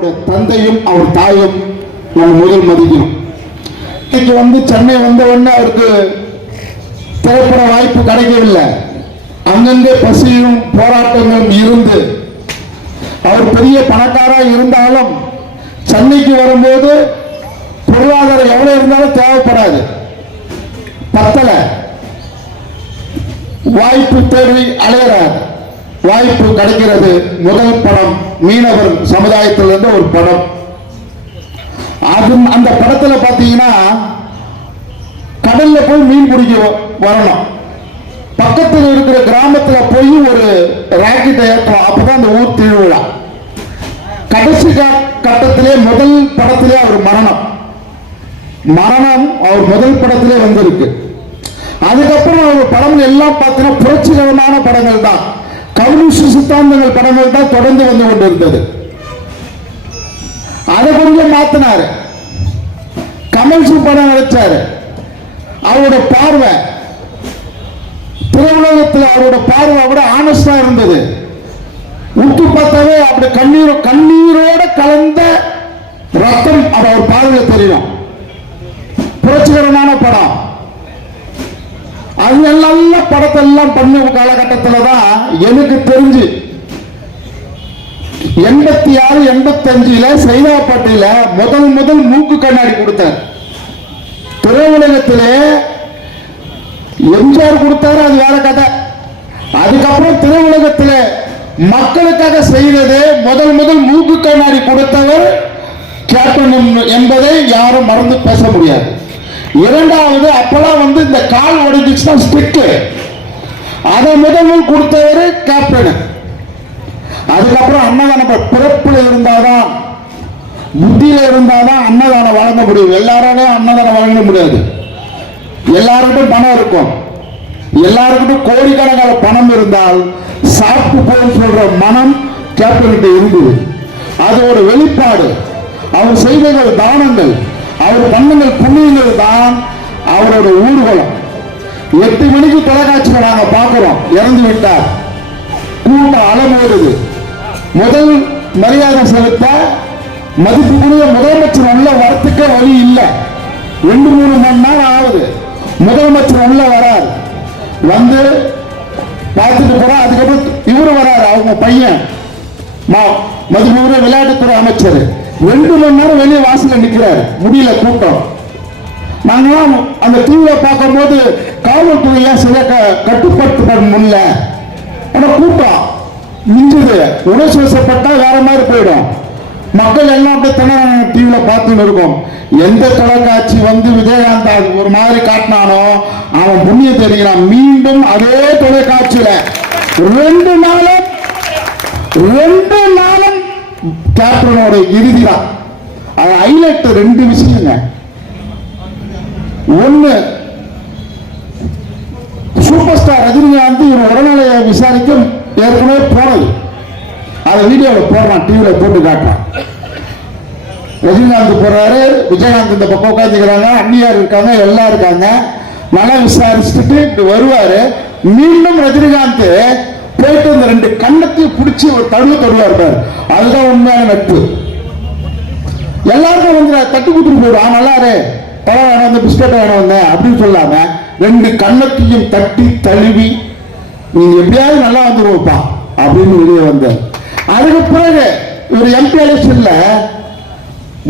அவரோட தந்தையும் அவர் தாயும் நம்ம முதல் மதிக்கணும் இன்னைக்கு வந்து சென்னை வந்த உடனே அவருக்கு திரைப்பட வாய்ப்பு கிடைக்கவில்லை. அங்கங்கே பசியும் போராட்டங்களும் இருந்து அவர் பெரிய பணக்காரா இருந்தாலும் சென்னைக்கு வரும்போது பொருளாதாரம் எவ்வளவு இருந்தாலும் தேவைப்படாது. பத்தல. வாய்ப்பு தேடி அலையிறார். வாய்ப்பு கிடைக்கிறது. முதல் படம் மீனவர் சமுதாயத்திலிருந்து ஒரு படம். அது அந்த படத்துல பாத்தீங்கன்னா கடல்ல போய் மீன் பிடிக்க வரணும். பக்கத்தில் இருக்கிற கிராமத்துல போய் ஒரு ராக்கெட்டை ஏற்றணும். அப்பதான் அந்த ஊர் திருவிழா. கடைசி கா- கட்டத்திலே முதல் படத்திலே அவர் மரணம். மரணம் அவர் முதல் படத்திலே வந்திருக்கு. அதுக்கப்புறம் அவர் படங்கள் எல்லாம் பார்த்தீங்கன்னா புரட்சிகரமான படங்கள் தான் கம்யூனிஸ்ட் சித்தாந்தங்கள் படங்கள் தான் தொடர்ந்து வந்து கொண்டிருந்தது. அதை கொஞ்சம் மாத்தினாரு. கமல்சு படம் நடிச்சாரு. அவரோட பார்வை திரையுலகத்தில் அவரோட பார்வை விட ஆனஸ்டா இருந்தது. உத்து பார்த்தாவே அப்படி கண்ணீர் கண்ணீரோட கலந்த ரத்தம் அவர் பார்வையில் தெரியும். புரட்சிகரமான படம். அது நல்ல படத்தை எல்லாம் பண்ண காலகட்டத்தில் தான் எனக்கு தெரிஞ்சு. எண்பத்தி ஆறு எண்பத்தி அஞ்சுல சைதாப்பட்டியில முதல் முதல் மூக்கு கண்ணாடி கொடுத்தார். திரையுலகத்திலே எம்ஜிஆர் கொடுத்தாரு அது வேற கதை. அதுக்கப்புறம் திரையுலகத்தில் மக்களுக்காக செய்தது முதல் முதல் மூக்கு கண்ணாடி கொடுத்தவர் கேப்டன் என்பதை யாரும் மறந்து பேச முடியாது. இரண்டாவது அப்பெல்லாம் வந்து இந்த கால் உடைஞ்சிச்சுன்னா ஸ்பிக்கு அதை முதல் கொடுத்தவர் கேப்டன் அதுக்கப்புறம் அன்னதானம் பிறப்பில் இருந்தாதான் புத்தியில இருந்தாதான் அன்னதானம் வழங்க முடியும். எல்லாராலையும் அன்னதானம் வழங்க முடியாது. எல்லாருக்கிட்டும் பணம் இருக்கும். எல்லாருக்கிட்டும் கோடிக்கணக்கான பணம் இருந்தால் சாப்பிட்டு போய் சொல்ற மனம் கேப்டன்கிட்ட இருந்தது. அது ஒரு வெளிப்பாடு. அவங்க செய்தங்கள் தானங்கள் அவர் பண்ணுங்கள் புண்ணியங்கள் தான் அவரோட ஊர்வலம். எட்டு மணிக்கு தொலைக்காட்சியில் நாங்க பார்க்கிறோம். இறந்து விட்டார். கூட்டம் அலமோடுது முதல் மரியாதை செலுத்த மதிப்புக்குரிய முதலமைச்சர் உள்ள வரத்துக்கே வழி இல்லை. ரெண்டு மூணு மணி நேரம் ஆகுது. முதலமைச்சர் உள்ள வரார். வந்து பார்த்துட்டு போறா அதுக்கப்புறம் இவரு வராரு அவங்க பையன். மா- மதிப்புக்குரிய விளையாட்டுத்துறை அமைச்சர். ரெண்டு மணி நேரம் வெளியே வாசல்ல நிக்கிறார். முடியல கூட்டம். நாங்களாம் அந்த டிவியில பார்க்கும்போது காவல்துறையா சில க- கட்டுப்படுத்த முடியல. ஆனா கூட்டம் மிஞ்சுது. உணர்ச்சி வசப்பட்டா வேற மாதிரி போயிடும். மக்கள் எல்லாம் அப்படியே டிவியில பார்த்துன்னு இருக்கோம். எந்த தொலைக்காட்சி வந்து விஜயகாந்த் ஒரு மாதிரி காட்டினானோ அவன் புண்ணிய தெரிகிறான் மீண்டும் அதே தொலைக்காட்சியில. ரெண்டு நாளும் ரெண்டு நாளும் கேப்டனோட இறுதி தான் அது ஹைலைட் ரெண்டு விஷயங்க. ஒன்று சூப்பர் ஸ்டார் ரஜினிகாந்த் இவர் உடல்நிலையை விசாரிக்க ஏற்கனவே போனது. அதை வீடியோவில் போடுறான் டிவியில் போட்டு காட்டுறான். ரஜினிகாந்த் போறாரு விஜயகாந்த் இந்த பக்கம் உட்காந்துக்கிறாங்க அண்ணியார் இருக்காங்க எல்லாம் இருக்காங்க. நல்லா விசாரிச்சுட்டு வருவாரு. மீண்டும் ரஜினிகாந்த் போயிட்டு அந்த ரெண்டு கண்ணத்தையும் பிடிச்சி ஒரு தடுவு இருப்பார். அதுதான் உண்மையான நட்பு. எல்லாருக்கும் வந்து தட்டு தட்டி கொடுத்துட்டு போயிடும் நல்லா பழம் வேணும் அந்த பிஸ்கட் வேணும் வந்தேன். அப்படின்னு சொல்லாம ரெண்டு கண்ணத்தையும் தட்டி தழுவி நீங்க எப்படியாவது நல்லா வந்துருவோப்பா அப்படின்னு வெளியே வந்தார். அதுக்கு பிறகு இவர் எம்பி எலெக்ஷன்ல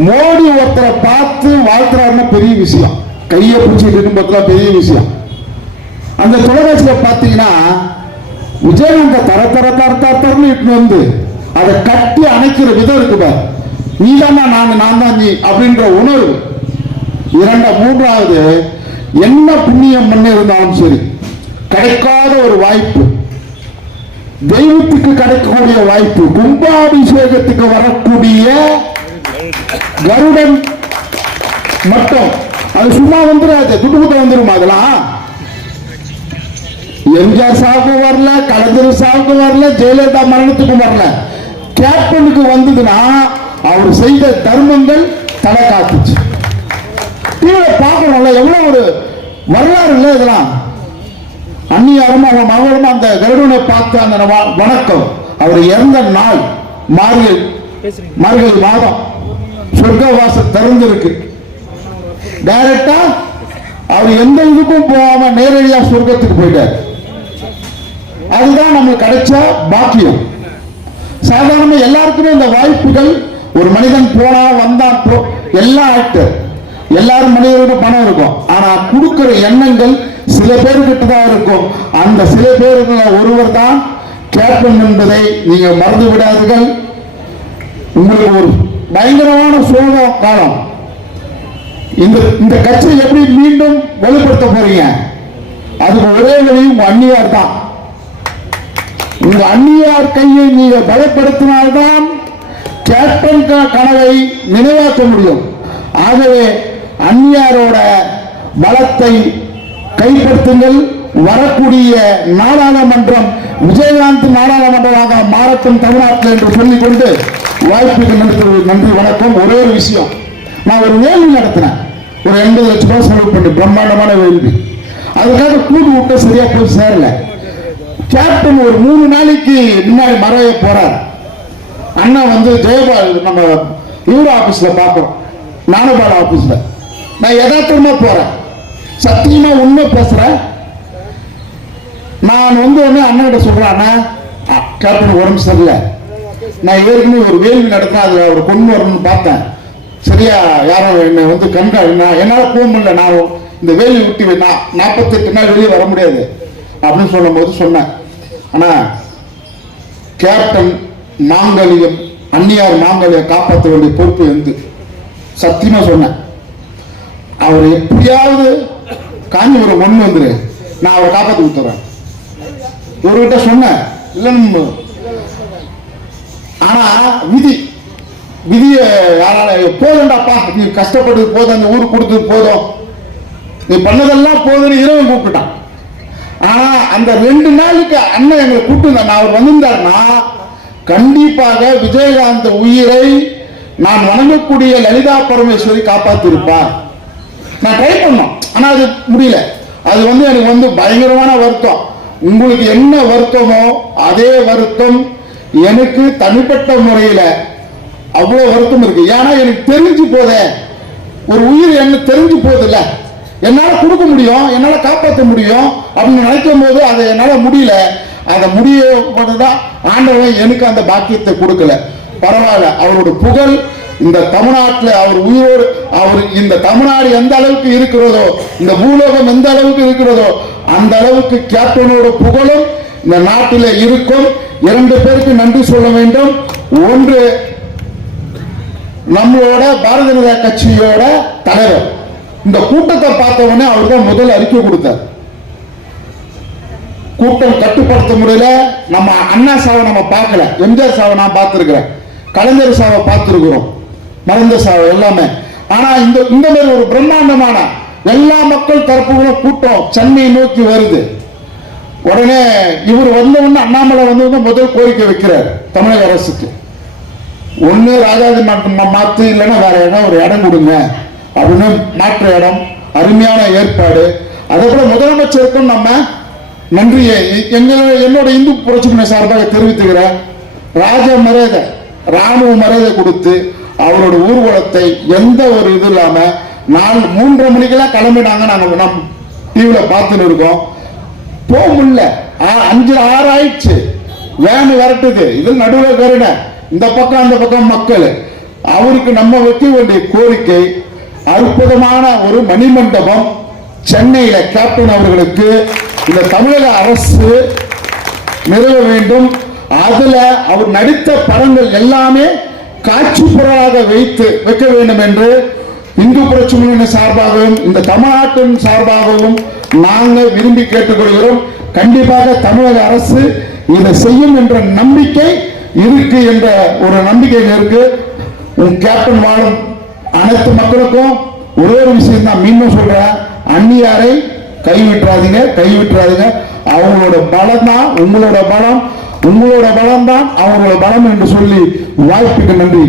மோடி ஒருத்தரை பார்த்து வாழ்த்துறாருன்னா பெரிய விஷயம். கையை பிடிச்சிட்டு பார்த்தா பெரிய விஷயம். அந்த தொலைக்காட்சியில பார்த்தீங்கன்னா விஜயகாந்த தர தர தர தரன்னு இட்டு வந்து அதை கட்டி அணைக்கிற விதம் இருக்கு பாரு. நீ தான் நான் நான் தான் நீ அப்படின்ற உணர்வு. இரண்டா மூன்றாவது என்ன புண்ணியம் பண்ணி இருந்தாலும் சரி கிடைக்காத ஒரு வாய்ப்பு. தெய்வத்துக்கு கிடைக்கக்கூடிய வாய்ப்பு கும்பாபிஷேகத்துக்கு வரக்கூடிய கருடன் மட்டும். அது சும்மா வந்துடாது துட்டு குத்த வந்துருமா அதெல்லாம்? எம்ஜிஆர் சாவுக்கும் வரல கலைஞர் சாவுக்கும் வரல ஜெயலலிதா மரணத்துக்கும் வரல. கேப்டனுக்கு வந்ததுன்னா அவர் செய்த தர்மங்கள் தலை காத்துச்சு. டிவியில பார்க்கணும்ல எவ்வளவு ஒரு வரலாறு இல்லை இதெல்லாம். அந்நியாரும் அவன் மகளும் அந்த கருடனை பார்த்த அந்த வ- வணக்கம். அவர் இறந்த நாள் மார்கழி மார்கழி மாதம். சொர்க்கவாசம் திறந்திருக்கு. டைரக்டா அவர் எந்த இதுக்கும் போகாம நேரடியா சொர்க்கத்துக்கு போயிட்டார். அதுதான் நம்மளுக்கு கிடைச்ச பாக்கியம். சாதாரண எல்லாருக்குமே இந்த வாய்ப்புகள் ஒரு மனிதன் போனா வந்தான் எல்லா எல்லாம் ஆக்டர் எல்லாரும் மனிதரோட பணம் இருக்கும். ஆனா கொடுக்கிற எண்ணங்கள் சில பேர்கிட்ட தான் இருக்கும். அந்த சில பேருக்குள்ள ஒருவர் தான் கேப்டன் என்பதை நீங்க மறந்து விடாதீர்கள். உங்களுக்கு ஒரு பயங்கரமான சோக காலம். இந்த இந்த கட்சியை எப்படி மீண்டும் வலுப்படுத்த போறீங்க? அதுக்கு ஒரே வழி உங்க அந்நியார் தான். இந்த அந்நியார் கையை நீங்கள் பலப்படுத்தினால்தான் கேப்டன் கனவை நினைவாக்க முடியும். ஆகவே அந்நியாரோட பலத்தை கைப்படுத்துங்கள். வரக்கூடிய நாடாளுமன்றம் விஜயகாந்த் நாடாளுமன்றமாக மாறட்டும் தமிழ்நாட்டில் என்று சொல்லிக்கொண்டு வாய்ப்புக்கு நன்றி நன்றி வணக்கம். ஒரே ஒரு விஷயம். நான் ஒரு வேள்வி நடத்தினேன். ஒரு எண்பது லட்சம் ரூபாய் செலவு பண்ணி பிரம்மாண்டமான வேள்வி. அதுக்காக கூடு விட்டு சரியா போய் சேரல. கேப்டன் ஒரு மூணு நாளைக்கு முன்னாடி மறைய போறார். அண்ணா வந்து ஜெயபால் நம்ம இவர் ஆபீஸ்ல பார்க்கிறோம் ஞானபால் ஆபீஸ்ல நான் யதார்த்தமா போறேன். சத்தியமா உண்மை பேசுறேன். நான் வந்து ஒண்ணு அண்ணன் கிட்ட சொல்றேன் அண்ணா கேப்டன் உடம்பு சரியில்லை. நான் ஏற்கனவே ஒரு வேள்வி நடத்தினேன் அது அவர் கொண்டு வரணும்னு பார்த்தேன். சரியா யாரும் என்னை வந்து கண்கா என்னால் போக முடியல. நான் இந்த வேலி விட்டு நான் நாற்பத்தெட்டு நாள் வெளியே வர முடியாது. அப்படின்னு சொல்லும்போது சொன்னேன். ஆனா கேப்டன் மாங்கல்யம் அந்நியார் மாங்கல்யம் காப்பாற்ற வேண்டிய பொறுப்பு எந்து சத்தியமா சொன்னேன். அவர் எப்படியாவது காஞ்சிபுரம் மண் வந்துரு. நான் அவரை காப்பாற்றி கொடுத்துறேன். இவர்கிட்ட சொன்னேன் இல்லைன்னு ஆனா விதி விதிய யாரால போதும்டாப்பா நீ கஷ்டப்பட்டு போதும் அந்த ஊருக்கு கொடுத்தது போதும். நீ பண்ணதெல்லாம் போதும்னு இறைவன் கூப்பிட்டான். ஆனா அந்த ரெண்டு நாளுக்கு அண்ணன் எங்களை கூப்பிட்டு நான் அவர் வந்திருந்தாருன்னா கண்டிப்பாக விஜயகாந்த் உயிரை நான் வணங்கக்கூடிய லலிதா பரமேஸ்வரி காப்பாத்திருப்பார். நான் ட்ரை பண்ணோம். ஆனா அது முடியல. அது வந்து எனக்கு வந்து பயங்கரமான வருத்தம். உங்களுக்கு என்ன வருத்தமோ அதே வருத்தம் எனக்கு தனிப்பட்ட முறையில அவ்வளவு வருத்தம் இருக்கு. ஏன்னா எனக்கு தெரிஞ்சு போதே ஒரு உயிர் என்ன தெரிஞ்சு போதில்லை. என்னால் கொடுக்க முடியும் என்னால் காப்பாற்ற முடியும் அப்படின்னு நினைக்கும் போது அதை என்னால் முடியல. அதை முடியதான் ஆண்டவன் எனக்கு அந்த பாக்கியத்தை கொடுக்கல. பரவாயில்ல அவரோட புகழ் இந்த தமிழ்நாட்டில் அவர் உயிரோடு அவர் இந்த தமிழ்நாடு எந்த அளவுக்கு இருக்கிறதோ இந்த பூலோகம் எந்த அளவுக்கு இருக்கிறதோ அந்த அளவுக்கு கேப்டனோட புகழும் இந்த நாட்டில் இருக்கும். இரண்டு பேருக்கு நன்றி சொல்ல வேண்டும். ஒன்று நம்மளோட பாரதிய ஜனதா கட்சியோட தலைவர். இந்த கூட்டத்தை பார்த்த உடனே அவர் தான் முதல் அறிக்கை கொடுத்தார். கூட்டம் கட்டுப்படுத்த முடியல நம்ம அண்ணா சாவை நம்ம பார்க்கல எம்ஜிஆர் சாவை நான் பார்த்திருக்கிறேன். கலைஞர் சாவை பார்த்திருக்கிறோம் மறந்த சாவை எல்லாமே. ஆனா இந்த இந்த மாதிரி ஒரு பிரம்மாண்டமான எல்லா மக்கள் தரப்புகளும் கூட்டம் சென்னையை நோக்கி வருது. உடனே இவர் வந்த அண்ணாமலை வந்து முதல் கோரிக்கை வைக்கிறார் தமிழக அரசுக்கு. ஒண்ணு ராஜாஜி மாட்டு மாத்து இல்லைன்னா வேற இடம் ஒரு இடம் கொடுங்க. அப்படின்னு மாற்ற இடம் அருமையான ஏற்பாடு. அதே போல முதலமைச்சருக்கும் நம்ம நன்றியை எங்க என்னோட இந்து புரட்சியின சார்பாக தெரிவித்துக்கிறேன் ராஜ மரியாதை ராணுவ மரியாதை கொடுத்து அவரோட ஊர்வலத்தை எந்த ஒரு இது இல்லாம நாலு மூன்றரை மணிக்கெல்லாம் கிளம்பினாங்க. நாங்க நம் டிவியில பார்த்துட்டு இருக்கோம். போக முடியல. ஆ- அஞ்சு ஆறு ஆயிடுச்சு. வேன் விரட்டுது. இது நடுவில் வேறுட இந்த பக்கம் அந்த பக்கம் மக்கள். அவருக்கு நம்ம வைக்க வேண்டிய கோரிக்கை அற்புதமான ஒரு மணிமண்டபம் சென்னையில கேப்டன் அவர்களுக்கு இந்த தமிழக அரசு நிறுவ வேண்டும். அதுல அவர் நடித்த படங்கள் எல்லாமே காட்சி பொருளாக வைத்து வைக்க வேண்டும் என்று இந்து புரட்சி முன்னணி சார்பாகவும் இந்த தமிழ்நாட்டின் சார்பாகவும் நாங்கள் விரும்பி கேட்டுக்கொள்கிறோம். கண்டிப்பாக தமிழக அரசு இதை செய்யும் என்ற நம்பிக்கை இருக்கு என்ற ஒரு நம்பிக்கை இருக்கு. கேப்டன் வாழும் அனைத்து மக்களுக்கும் ஒரே ஒரு விஷயம் தான் மீண்டும் சொல்றேன். அந்நியாரை கைவிட்டுறாதீங்க கைவிட்டுறாதீங்க. அவங்களோட பலம் தான் உங்களோட பலம். உங்களோட பலம் தான் அவங்களோட பலம் என்று சொல்லி வாய்ப்புக்கு நன்றி.